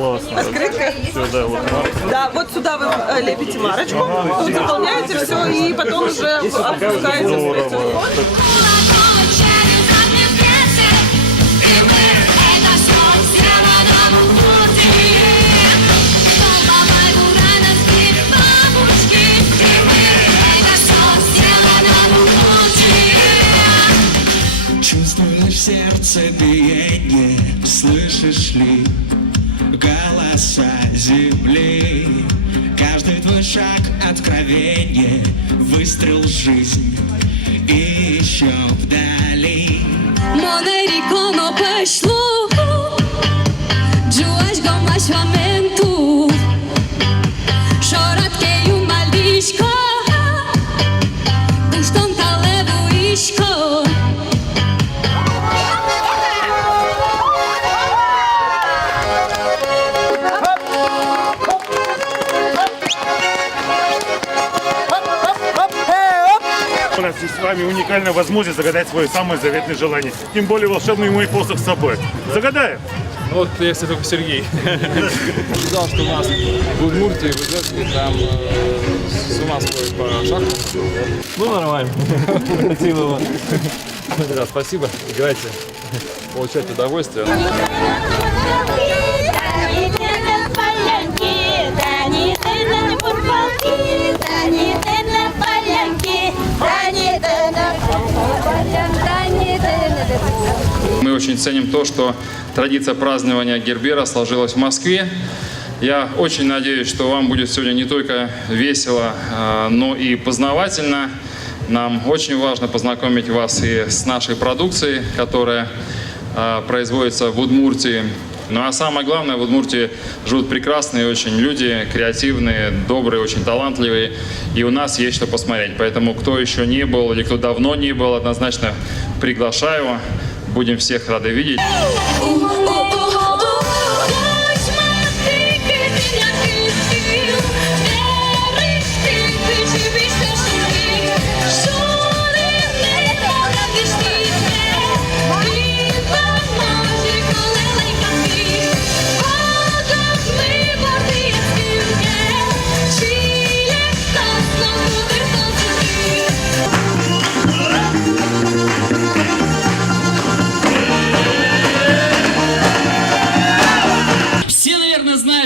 Классно. Открытка. Все, да, вот марка. Да, вот сюда вы лепите марочку, тут заполняете все и потом уже опускаете. Здорово. Чувствуешь сердце биение, слышишь ли голоса земли? Каждый твой шаг откровение, выстрел в жизнь и еще вдали. Моне ріконо пешло, джуаш гомаш ваменту, шораткею мальдишко, гуштон талеву ішко. У нас здесь с вами уникальная возможность загадать свое самое заветное желание. Тем более волшебный мой посох с собой. Загадаем! Вот если только Сергей. Ждал, что у нас в Удмуртии, в Ижевске, там с ума сходит по шахтам. Ну, нормально. Спасибо. Да, спасибо. Играйте. Получайте удовольствие. Мы очень ценим то, что традиция празднования Гербера сложилась в Москве. Я очень надеюсь, что вам будет сегодня не только весело, но и познавательно. Нам очень важно познакомить вас и с нашей продукцией, которая производится в Удмуртии. Ну а самое главное, в Удмуртии живут прекрасные очень люди, креативные, добрые, очень талантливые. И у нас есть что посмотреть. Поэтому кто еще не был или кто давно не был, однозначно приглашаю. Будем всех рады видеть.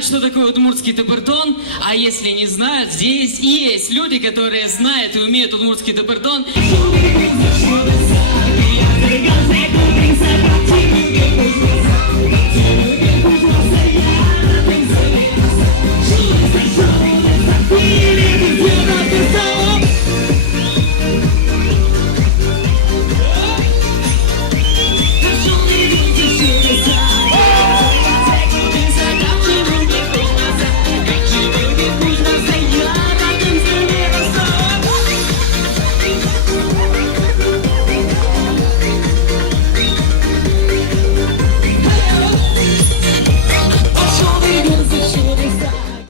Что такое удмуртский табертон, а если не знают, здесь есть люди, которые знают и умеют удмуртский табертон.